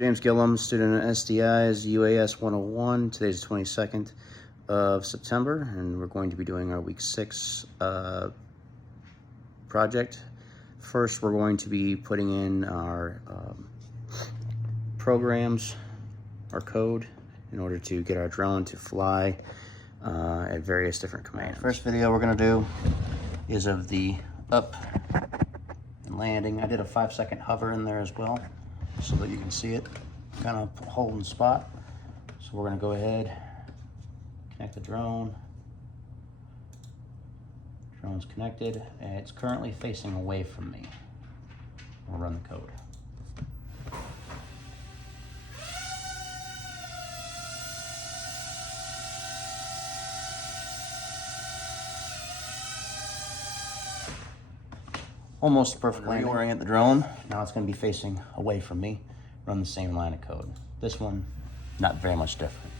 James Gillum, student at SDI's UAS 101. Today's the 22nd of September, and we're going to be doing our week 6 project. First, we're going to be putting in our programs, our code, in order to get our drone to fly at various different commands. First video we're going to do is of the up and landing. I did a 5-second hover in there as well, so that you can see it kind of holding spot. So we're going to go ahead, connect the drone. Drone's connected, and it's currently facing away from me. We'll run the code. Almost perfectly. Reorient the drone. Now it's going to be facing away from me. Run the same line of code. This one, not very much different.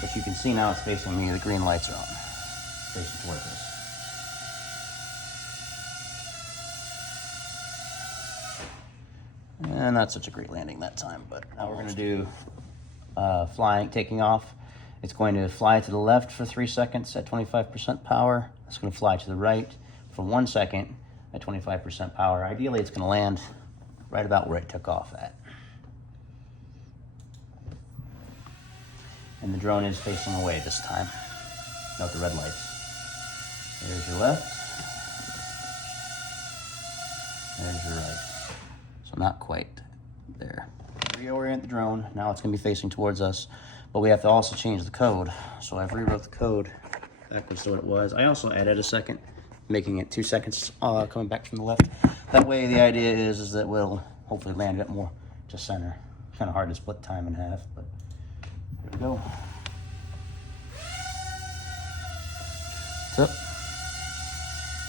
But you can see now it's facing me. The green lights are on, facing towards us. And not such a great landing that time, but now we're going to do flying, taking off. It's going to fly to the left for 3 seconds at 25% power. It's going to fly to the right for 1 second at 25% power. Ideally, it's going to land right about where it took off at. And the drone is facing away this time. Note the red lights. There's your left. There's your right. So not quite there. Reorient the drone. Now it's going to be facing towards us, but we have to also change the code. So I've rewrote the code backwards to what it was. I also added a second, making it 2 seconds coming back from the left. That way the idea is that we'll hopefully land it more to center. Kind of hard to split time in half, but here we go. It's up,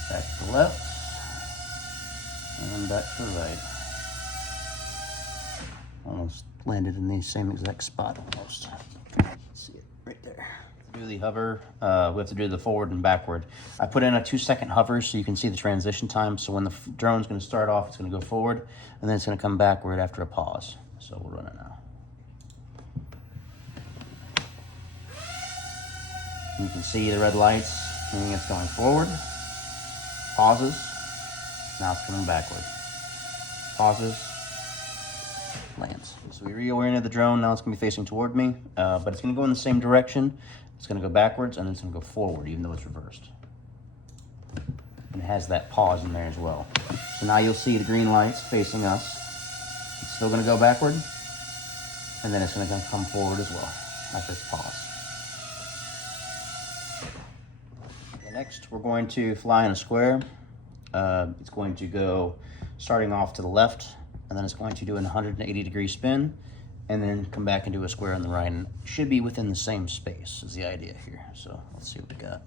back to the left, and back to the right. Almost landed in the same exact spot almost. See it right there. To do the hover, we have to do the forward and backward. I put in a 2-second hover so you can see the transition time. So when the drone's going to start off, it's going to go forward, and then it's going to come backward after a pause. So we'll run it now. You can see the red lights, meaning it's going forward. Pauses. Now it's coming backward. Pauses. Lands. So we reoriented the drone. Now it's going to be facing toward me, but it's going to go in the same direction. It's going to go backwards, and it's going to go forward, even though it's reversed. And it has that pause in there as well. So now you'll see the green lights facing us. It's still going to go backward, and then it's going to come forward as well after it's paused. Okay, next, we're going to fly in a square. It's going to go starting off to the left, and then it's going to do an 180-degree spin, and then come back and do a square on the right. And it should be within the same space is the idea here. So let's see what we got.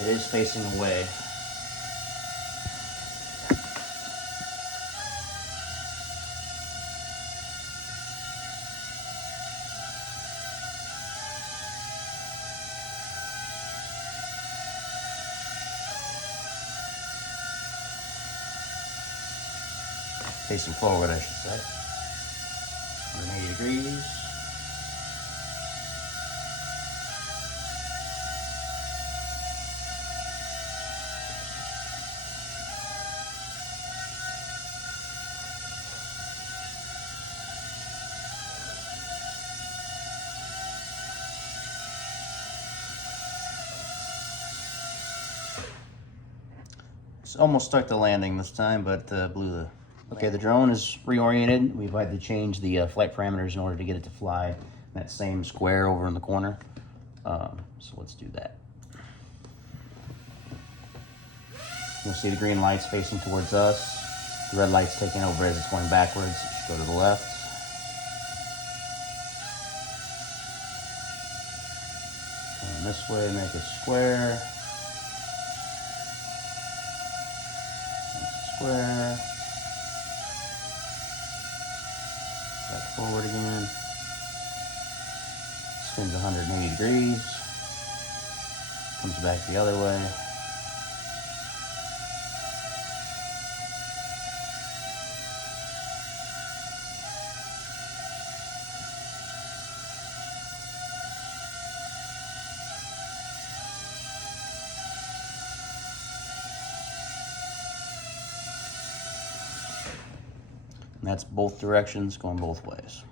It is facing away. Facing forward, I should say. 180 degrees. It's almost stuck the landing this time, but blew the... Okay, the drone is reoriented. We've had to change the flight parameters in order to get it to fly in that same square over in the corner. So let's do that. You'll see the green lights facing towards us. The red lights taking over as it's going backwards. It should go to the left. Come this way, make it square. Square. Back forward again. Spins 180 degrees. Comes back the other way. And that's both directions, going both ways.